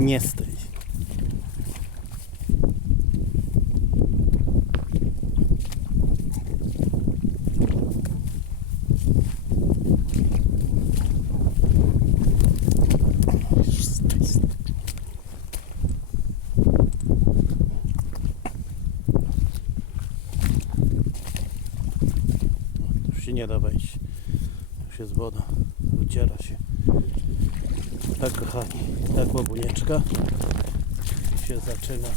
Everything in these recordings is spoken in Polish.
Nie z tej. Nie da wejść. Już jest woda. Uciera się. Tak kochani, tak łabunieczka się zaczyna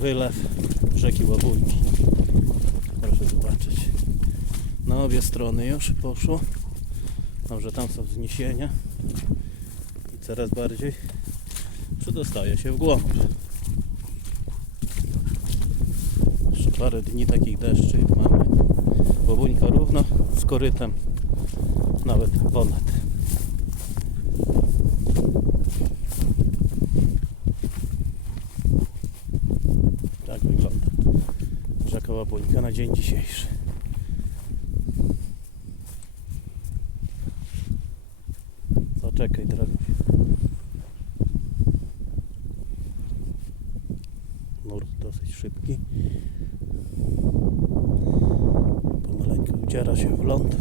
wylew rzeki Łabunki. Proszę zobaczyć. Na obie strony już poszło. Dobrze, tam są wzniesienia. I coraz bardziej przedostaje się w głąb. Jeszcze parę dni takich deszczy mamy. Równo z korytem. Nawet ponad. Tak wygląda rzeka Łabuńka na dzień dzisiejszy. Zaczekaj, drogi. Nurt dosyć szybki. Pomaleńko udziera się w ląd.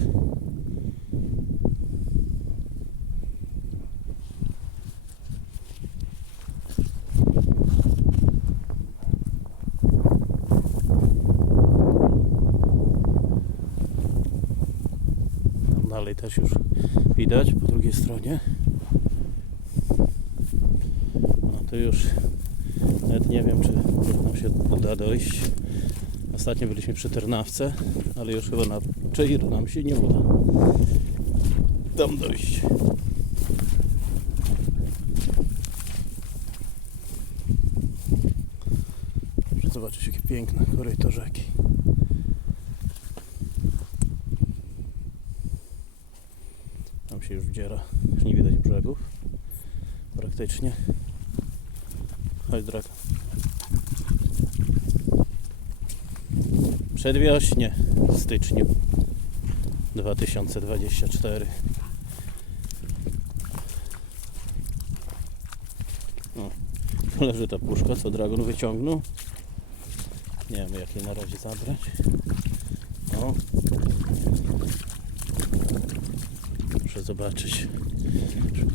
Tam dalej też już widać po drugiej stronie. No to już nawet nie wiem, czy nam się uda dojść. Ostatnio byliśmy przy Ternawce, ale już chyba na Czeiru nam się nie uda tam dojść. Zobaczyć, jakie piękne koryto rzeki. Się już wdziera, już nie widać brzegów praktycznie. Chodź droga. Przedwiośnie w styczniu 2024. O, tu leży ta puszka, co Dragon wyciągnął. Nie wiem jak jej na razie zabrać. O. Muszę zobaczyć.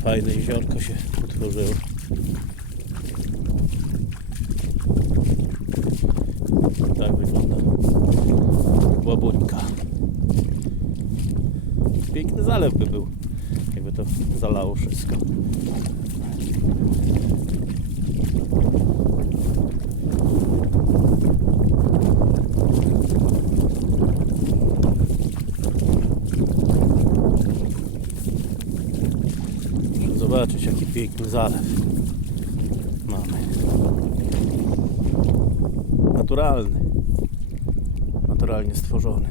Fajne jeziorko się utworzyło. Tak wygląda łabuńka. Piękny zalew by był, jakby to zalało wszystko. Zobaczyć jaki piękny zalew mamy. Naturalny. Naturalnie stworzony.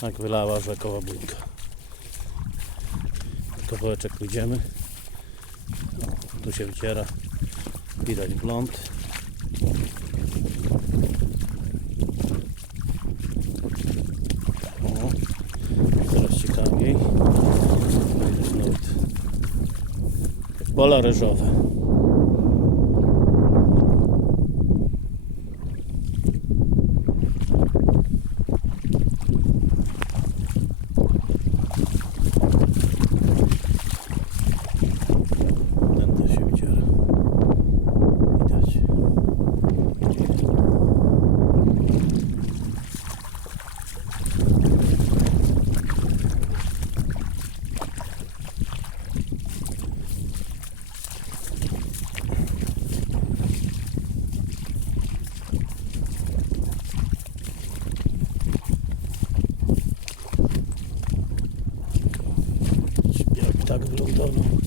Tak wylała rzeka Łabunka. Kawałeczek pójdziemy. Tu się wyciera. Widać blond. O, coraz ciekawiej. Widać jak pola ryżowe. Ten też się wyciera. Widać. Jak tak wyglądało.